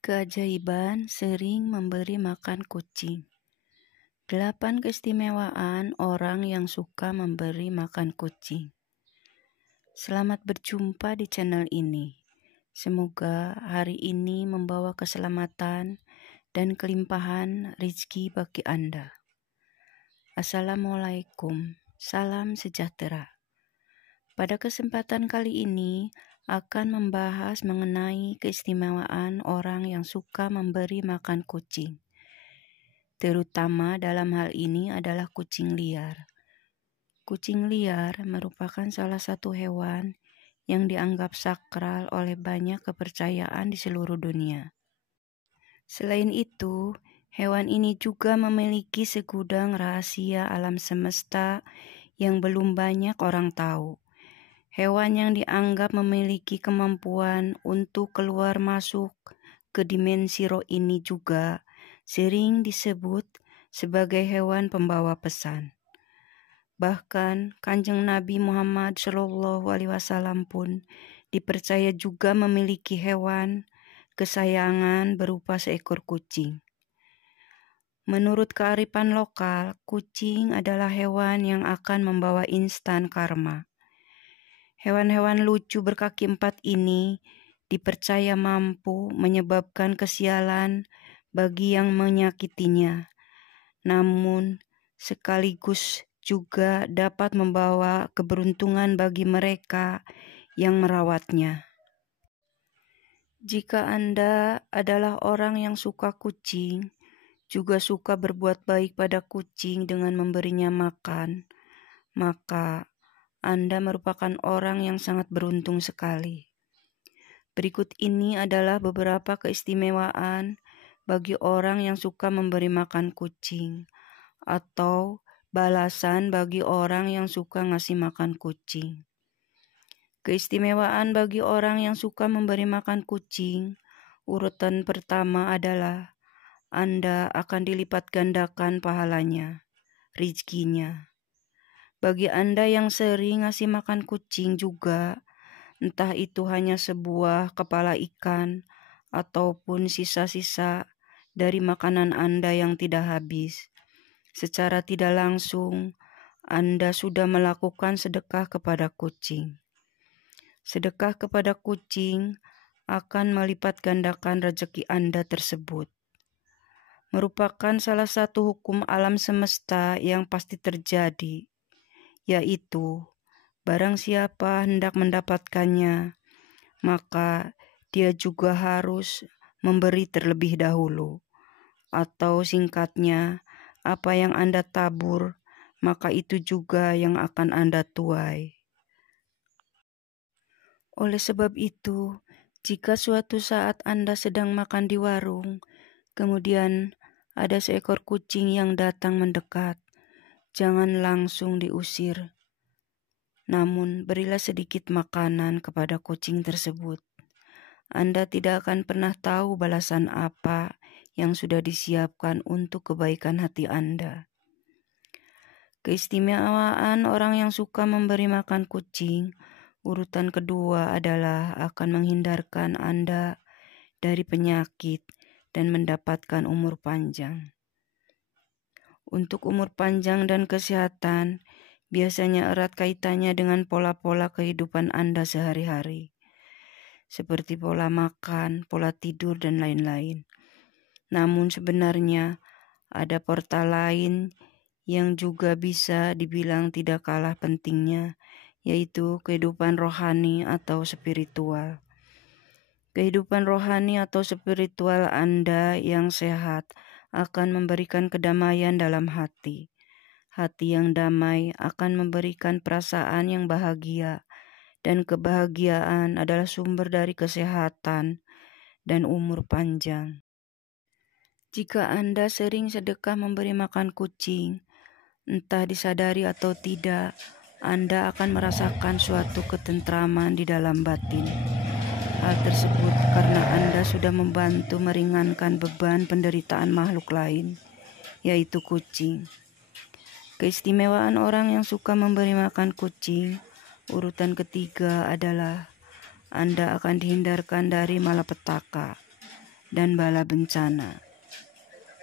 Keajaiban sering memberi makan kucing. 8 keistimewaan orang yang suka memberi makan kucing. Selamat berjumpa di channel ini. Semoga hari ini membawa keselamatan dan kelimpahan rezeki bagi Anda. Assalamualaikum, salam sejahtera. Pada kesempatan kali ini akan membahas mengenai keistimewaan orang yang suka memberi makan kucing. Terutama dalam hal ini adalah kucing liar. Kucing liar merupakan salah satu hewan yang dianggap sakral oleh banyak kepercayaan di seluruh dunia. Selain itu, hewan ini juga memiliki segudang rahasia alam semesta yang belum banyak orang tahu. Hewan yang dianggap memiliki kemampuan untuk keluar masuk ke dimensi roh ini juga sering disebut sebagai hewan pembawa pesan. Bahkan Kanjeng Nabi Muhammad SAW pun dipercaya juga memiliki hewan kesayangan berupa seekor kucing. Menurut kearifan lokal, kucing adalah hewan yang akan membawa instan karma. Hewan-hewan lucu berkaki 4 ini dipercaya mampu menyebabkan kesialan bagi yang menyakitinya, namun sekaligus juga dapat membawa keberuntungan bagi mereka yang merawatnya. Jika Anda adalah orang yang suka kucing, juga suka berbuat baik pada kucing dengan memberinya makan, maka Anda merupakan orang yang sangat beruntung sekali. Berikut ini adalah beberapa keistimewaan bagi orang yang suka memberi makan kucing, atau balasan bagi orang yang suka ngasih makan kucing. Keistimewaan bagi orang yang suka memberi makan kucing, urutan pertama adalah Anda akan dilipat gandakan pahalanya, rezekinya. Bagi Anda yang sering ngasih makan kucing juga, entah itu hanya sebuah kepala ikan ataupun sisa-sisa dari makanan Anda yang tidak habis, secara tidak langsung Anda sudah melakukan sedekah kepada kucing. Sedekah kepada kucing akan melipat gandakan rezeki Anda tersebut. Merupakan salah satu hukum alam semesta yang pasti terjadi, yaitu barang siapa hendak mendapatkannya, maka dia juga harus memberi terlebih dahulu. Atau singkatnya, apa yang Anda tabur, maka itu juga yang akan Anda tuai. Oleh sebab itu, jika suatu saat Anda sedang makan di warung, kemudian ada seekor kucing yang datang mendekat, jangan langsung diusir. Namun, berilah sedikit makanan kepada kucing tersebut. Anda tidak akan pernah tahu balasan apa yang sudah disiapkan untuk kebaikan hati Anda. Keistimewaan orang yang suka memberi makan kucing, urutan kedua adalah akan menghindarkan Anda dari penyakit dan mendapatkan umur panjang. Untuk umur panjang dan kesehatan, biasanya erat kaitannya dengan pola-pola kehidupan Anda sehari-hari, seperti pola makan, pola tidur, dan lain-lain. Namun sebenarnya ada portal lain yang juga bisa dibilang tidak kalah pentingnya, yaitu kehidupan rohani atau spiritual. Kehidupan rohani atau spiritual Anda yang sehat akan memberikan kedamaian dalam hati. Hati yang damai akan memberikan perasaan yang bahagia, dan kebahagiaan adalah sumber dari kesehatan dan umur panjang. Jika Anda sering sedekah memberi makan kucing, entah disadari atau tidak, Anda akan merasakan suatu ketentraman di dalam batin. Hal tersebut karena Anda sudah membantu meringankan beban penderitaan makhluk lain, yaitu kucing. Keistimewaan orang yang suka memberi makan kucing, urutan ketiga adalah Anda akan dihindarkan dari malapetaka. dan bala bencana.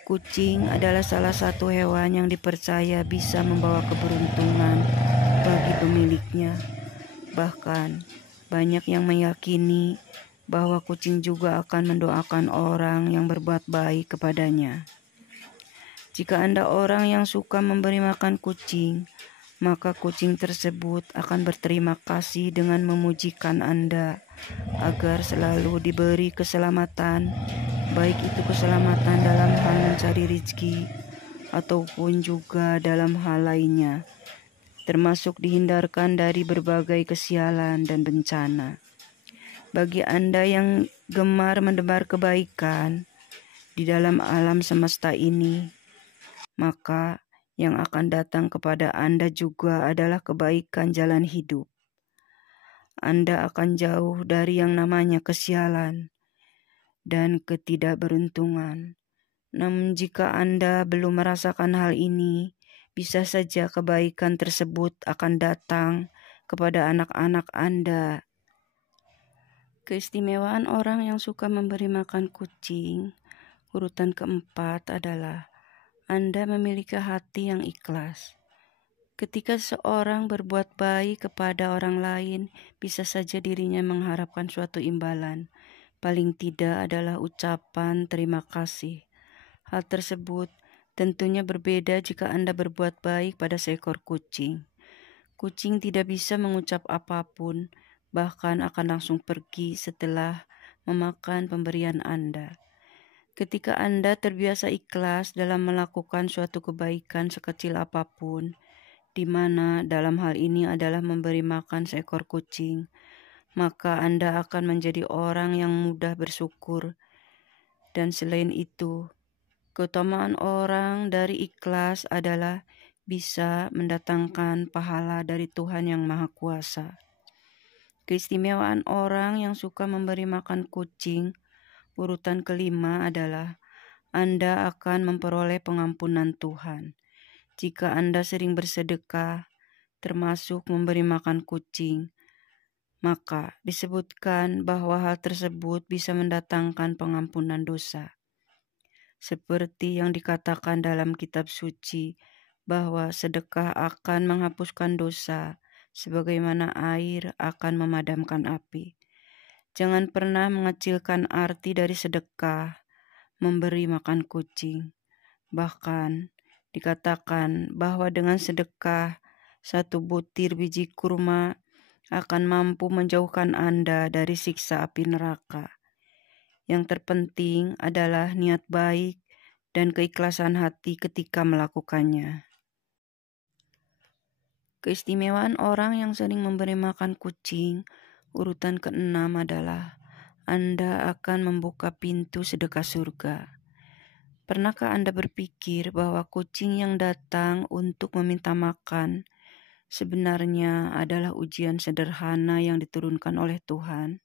Kucing adalah salah satu hewan yang dipercaya bisa membawa keberuntungan bagi pemiliknya. Bahkan, banyak yang meyakini bahwa kucing juga akan mendoakan orang yang berbuat baik kepadanya. Jika Anda orang yang suka memberi makan kucing, maka kucing tersebut akan berterima kasih dengan memujikan Anda agar selalu diberi keselamatan, baik itu keselamatan dalam hal mencari rezeki ataupun juga dalam hal lainnya, termasuk dihindarkan dari berbagai kesialan dan bencana. Bagi Anda yang gemar menebar kebaikan di dalam alam semesta ini, maka yang akan datang kepada Anda juga adalah kebaikan jalan hidup. Anda akan jauh dari yang namanya kesialan dan ketidakberuntungan. Namun jika Anda belum merasakan hal ini, bisa saja kebaikan tersebut akan datang kepada anak-anak Anda. Keistimewaan orang yang suka memberi makan kucing, urutan keempat adalah Anda memiliki hati yang ikhlas. Ketika seorang berbuat baik kepada orang lain, bisa saja dirinya mengharapkan suatu imbalan. Paling tidak adalah ucapan terima kasih. Hal tersebut tentunya berbeda jika Anda berbuat baik pada seekor kucing. Kucing tidak bisa mengucap apapun, bahkan akan langsung pergi setelah memakan pemberian Anda. Ketika Anda terbiasa ikhlas dalam melakukan suatu kebaikan sekecil apapun, di mana dalam hal ini adalah memberi makan seekor kucing, maka Anda akan menjadi orang yang mudah bersyukur. Dan selain itu, keutamaan orang dari ikhlas adalah bisa mendatangkan pahala dari Tuhan yang Maha Kuasa. Keistimewaan orang yang suka memberi makan kucing, urutan kelima adalah Anda akan memperoleh pengampunan Tuhan. Jika Anda sering bersedekah, termasuk memberi makan kucing, maka disebutkan bahwa hal tersebut bisa mendatangkan pengampunan dosa. Seperti yang dikatakan dalam kitab suci, bahwa sedekah akan menghapuskan dosa, sebagaimana air akan memadamkan api. Jangan pernah mengecilkan arti dari sedekah, memberi makan kucing. Bahkan dikatakan bahwa dengan sedekah, satu butir biji kurma akan mampu menjauhkan Anda dari siksa api neraka. Yang terpenting adalah niat baik dan keikhlasan hati ketika melakukannya. Keistimewaan orang yang sering memberi makan kucing, urutan keenam adalah Anda akan membuka pintu sedekah surga. Pernahkah Anda berpikir bahwa kucing yang datang untuk meminta makan sebenarnya adalah ujian sederhana yang diturunkan oleh Tuhan?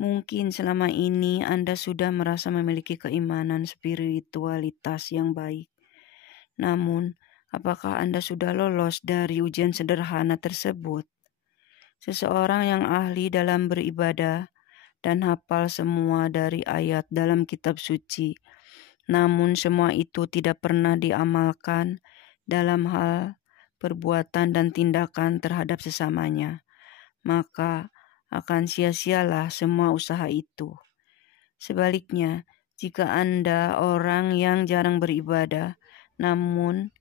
Mungkin selama ini Anda sudah merasa memiliki keimanan spiritualitas yang baik. Namun, apakah Anda sudah lolos dari ujian sederhana tersebut? Seseorang yang ahli dalam beribadah dan hafal semua dari ayat dalam kitab suci, namun semua itu tidak pernah diamalkan dalam hal perbuatan dan tindakan terhadap sesamanya, maka akan sia-sialah semua usaha itu. Sebaliknya, jika Anda orang yang jarang beribadah, namun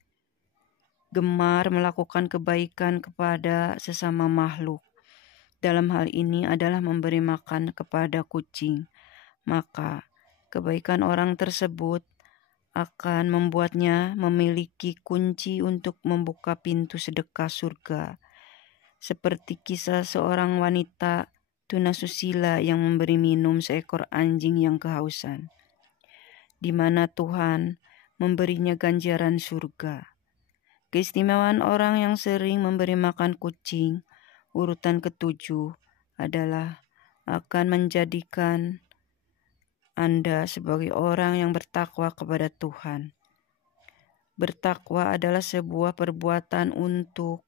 gemar melakukan kebaikan kepada sesama makhluk, dalam hal ini adalah memberi makan kepada kucing, maka kebaikan orang tersebut akan membuatnya memiliki kunci untuk membuka pintu sedekah surga. Seperti kisah seorang wanita tunasusila yang memberi minum seekor anjing yang kehausan, di mana Tuhan memberinya ganjaran surga. Keistimewaan orang yang sering memberi makan kucing, urutan ketujuh, adalah akan menjadikan Anda sebagai orang yang bertakwa kepada Tuhan. Bertakwa adalah sebuah perbuatan untuk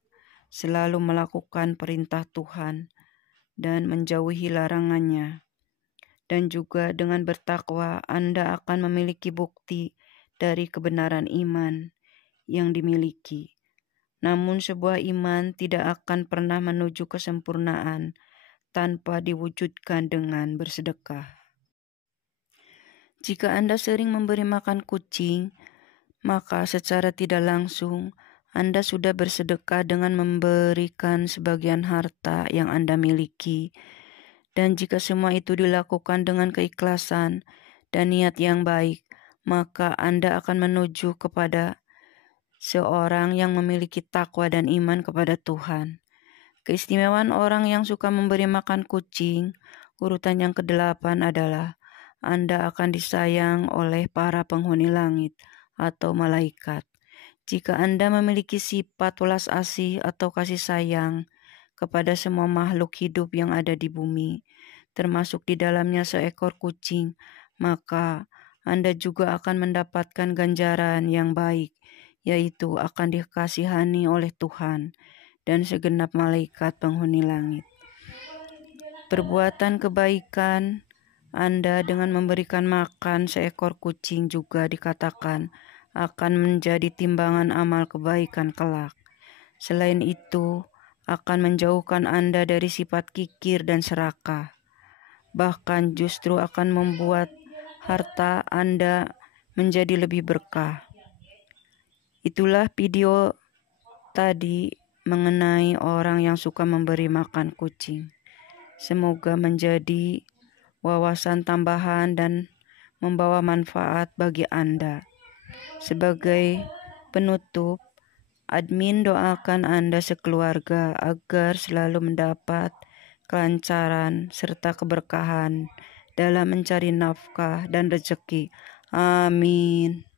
selalu melakukan perintah Tuhan dan menjauhi larangannya. dan juga dengan bertakwa Anda akan memiliki bukti dari kebenaran iman yang dimiliki. Namun sebuah iman tidak akan pernah menuju kesempurnaan tanpa diwujudkan dengan bersedekah. Jika Anda sering memberi makan kucing, maka secara tidak langsung Anda sudah bersedekah dengan memberikan sebagian harta yang Anda miliki. Dan jika semua itu dilakukan dengan keikhlasan dan niat yang baik, maka Anda akan menuju kepada seorang yang memiliki takwa dan iman kepada Tuhan. Keistimewaan orang yang suka memberi makan kucing, urutan yang ke-8 adalah Anda akan disayang oleh para penghuni langit atau malaikat. Jika Anda memiliki sifat welas asih atau kasih sayang kepada semua makhluk hidup yang ada di bumi, termasuk di dalamnya seekor kucing, maka Anda juga akan mendapatkan ganjaran yang baik, yaitu akan dikasihani oleh Tuhan dan segenap malaikat penghuni langit. Perbuatan kebaikan Anda dengan memberikan makan seekor kucing juga dikatakan akan menjadi timbangan amal kebaikan kelak. Selain itu, akan menjauhkan Anda dari sifat kikir dan serakah. Bahkan justru akan membuat harta Anda menjadi lebih berkah. Itulah video tadi mengenai orang yang suka memberi makan kucing. Semoga menjadi wawasan tambahan dan membawa manfaat bagi Anda. Sebagai penutup, admin doakan Anda sekeluarga agar selalu mendapat kelancaran serta keberkahan dalam mencari nafkah dan rezeki. Amin.